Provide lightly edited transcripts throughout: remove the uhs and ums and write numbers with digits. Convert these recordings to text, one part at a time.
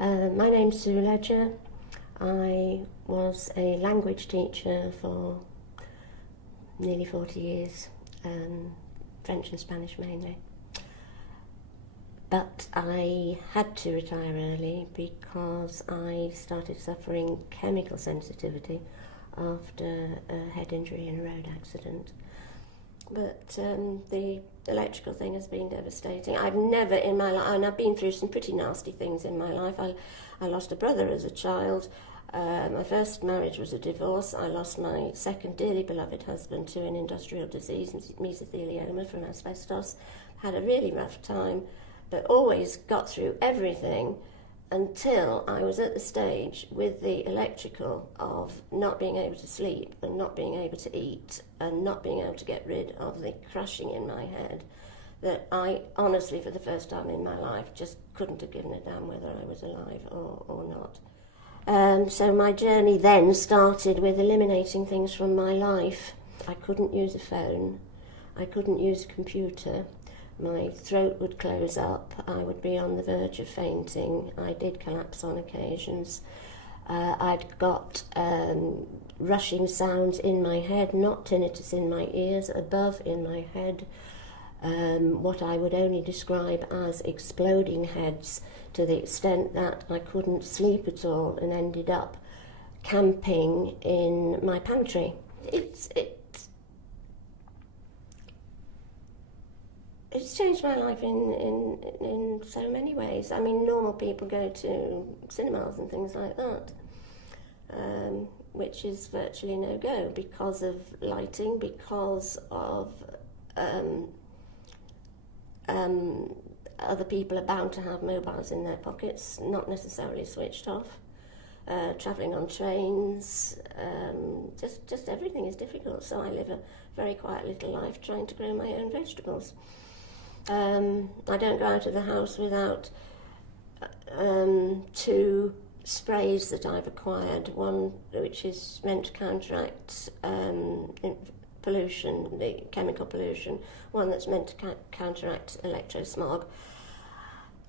My name's Sue Ledger. I was a language teacher for nearly 40 years, French and Spanish mainly. But I had to retire early because I started suffering chemical sensitivity after a head injury in a road accident. But the electrical thing has been devastating. I've never in my life, and I've been through some pretty nasty things in my life. I lost a brother as a child. My first marriage was a divorce. I lost my second dearly beloved husband to an industrial disease, mesothelioma from asbestos. Had a really rough time, but always got through everything until I was at the stage with the electrical of not being able to sleep and not being able to eat and not being able to get rid of the crushing in my head, that I honestly, for the first time in my life, just couldn't have given a damn whether I was alive or not. So my journey then started with eliminating things from my life. I couldn't use a phone, I couldn't use a computer. My throat would close up, I would be on the verge of fainting, I did collapse on occasions. I'd got rushing sounds in my head, not tinnitus in my ears, above in my head, what I would only describe as exploding heads, to the extent that I couldn't sleep at all and ended up camping in my pantry. It's changed my life in so many ways. I mean, normal people go to cinemas and things like that, which is virtually no-go because of lighting, because of other people are bound to have mobiles in their pockets, not necessarily switched off. Travelling on trains, just everything is difficult. So I live a very quiet little life trying to grow my own vegetables. I don't go out of the house without two sprays that I've acquired, one which is meant to counteract pollution, the chemical pollution, one that's meant to counteract electrosmog.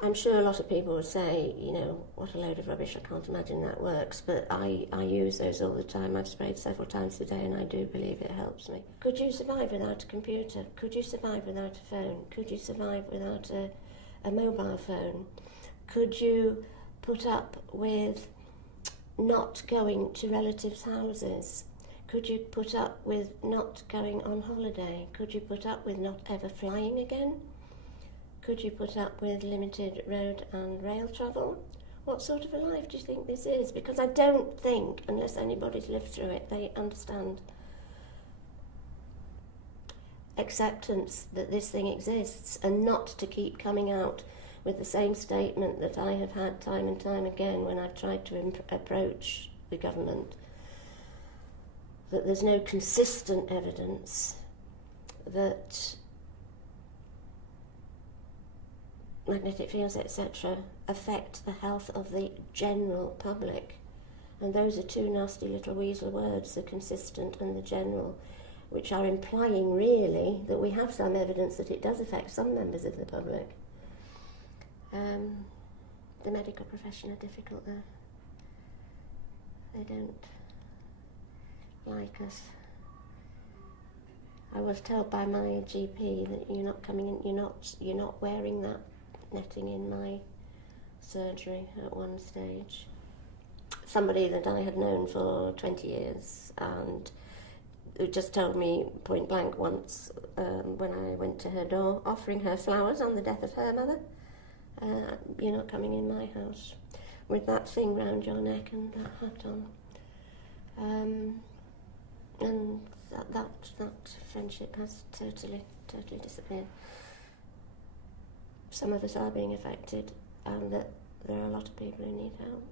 I'm sure a lot of people would say, you know, what a load of rubbish, I can't imagine that works, but I use those all the time. I've sprayed several times a day and I do believe it helps me. Could you survive without a computer? Could you survive without a phone? Could you survive without a mobile phone? Could you put up with not going to relatives' houses? Could you put up with not going on holiday? Could you put up with not ever flying again? Could you put up with limited road and rail travel? What sort of a life do you think this is? Because I don't think, unless anybody's lived through it, they understand acceptance that this thing exists, and not to keep coming out with the same statement that I have had time and time again when I've tried to approach the government, that there's no consistent evidence that magnetic fields, etc., affect the health of the general public. And those are two nasty little weasel words, the consistent and the general, which are implying really that we have some evidence that it does affect some members of the public. The medical profession are difficult though. They don't like us. I was told by my GP that you're not coming in, you're not wearing that netting in my surgery at one stage. Somebody that I had known for 20 years and who just told me point blank once when I went to her door offering her flowers on the death of her mother, you're not coming in my house with that thing round your neck and that hat on. And that friendship has totally disappeared. Some of us are being affected, and that there are a lot of people who need help.